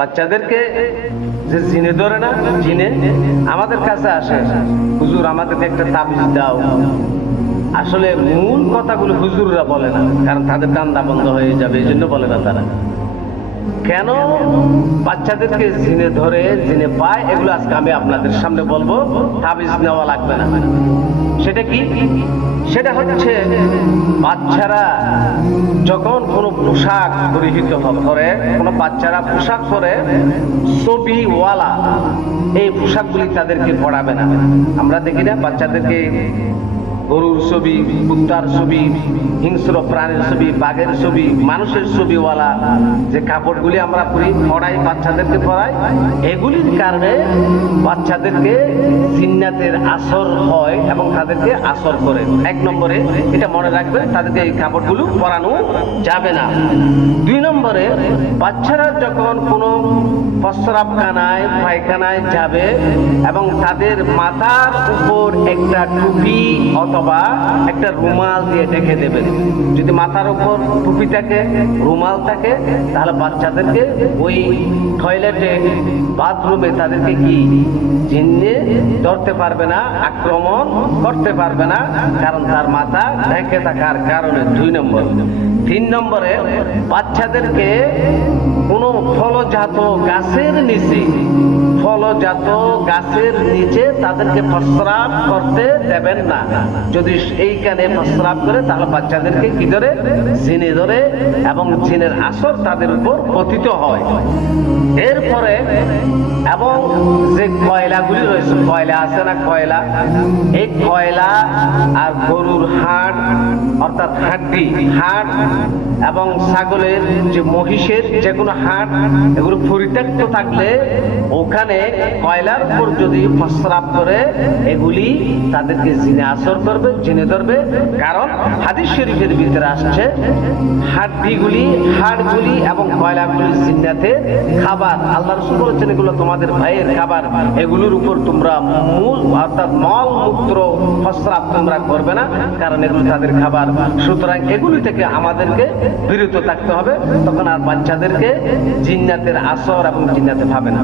বাচ্চাদেরকে যে জিনে ধরে না, জিনে আমাদের কাছে আসে, হুজুর আমাদেরকে একটা তাবিজ দাও। আসলে মূল কথাগুলো হুজুররা বলে না, কারণ তাদের কান্দা বন্ধ হয়ে যাবে, এই জন্য বলে না তারা। কেন বাচ্চাদেরকে জিনে ধরে, জিনে পায়, এগুলো আজকে আমি আপনাদের সামনে বলবো। তাবিজ নেওয়া লাগবে না। সেটা কি? সেটা হচ্ছে বাচ্চারা যখন কোনো পোশাক পরিহিত করে, কোনো বাচ্চারা পোশাক পরে ছবিওয়ালা, এই পোশাকগুলি তাদেরকে পড়াবে না। আমরা দেখি না বাচ্চাদেরকে গরুর ছবি, কুত্তার ছবি, হিংস্র প্রাণীর ছবি, বাঘের ছবি, মানুষের ছবিওয়ালা যে কাপড়গুলি আমরা পরাই, বাচ্চাদেরকে পরাই, এগুলির কারণে বাচ্চাদেরকে জিন্নাতের আসর হয় এবং তাদেরকে আসর করে। এক নম্বরে এটা মনে রাখবেন, তাদেরকে এই কাপড়গুলো পরানো যাবে না। দুই নম্বরে, বাচ্চারা যখন কোনো প্রস্রাবখানায়, পায়খানায় যাবে এবং তাদের মাথার উপর একটা টুপি অথবা একটা রুমাল দিয়ে ঢেকে দেবেন। যদি মাথার উপর টুপি থাকে, রুমাল থাকে, তাহলে বাচ্চাদেরকে ওই টয়লেটে, বাথরুমে তাদেরকে কি জিন্নে ধরতে পারবে না, আক্রমণ করতে পারবে না, কারণ তার মাথা ঢেকে থাকার কারণে। 2 নম্বর। 3 নম্বরে, বাচ্চাদেরকে কোনো ফলজাত গাছের নিচে, ফলজাত গাছের নিচে তাদেরকে প্রস্রাব করতে দেবেন না। যদি এইখানে প্রস্রাব করে, তাহলে বাচ্চাদেরকে কি ধরে? জিনে ধরে এবং জিনের আসর তাদের উপর পতিত হয়। এরপরে এবং যে কয়লাগুলি রয়েছে, কয়লা আছে না, কয়লা, এই কয়লা আর গরুর হাড় অর্থাৎ হাড্ডি, হাড় এবং ছাগলের যে মহিষের যে কোনো হাড়, এগুলো পরিত্যক্ত থাকলে ওখানে কয়লার উপর যদি প্রস্রাব করে, এগুলি তাদেরকে জিনে আসর করবে, জিনে ধরবে। কারণ হাদিস শরীফের ভিতরে আসছে, হাড্ডিগুলি, হাড়গুলি এবং কয়লাগুলি জিন্নাতের খাবার। আল্লাহ রাসূল বলেছেন এগুলো তোমাদের ভাইয়ের খাবার, এগুলোর উপর তোমরা মূল অর্থাৎ মল মূত্র প্রস্রাব তোমরা করবে না, কারণ এগুলো তাদের খাবার। সুতরাং এগুলি থেকে আমাদেরকে বিরত থাকতে হবে। তখন আর বাচ্চাদেরকে জিন্নাতের আসর এবং জিন্নাতে ভাবে না।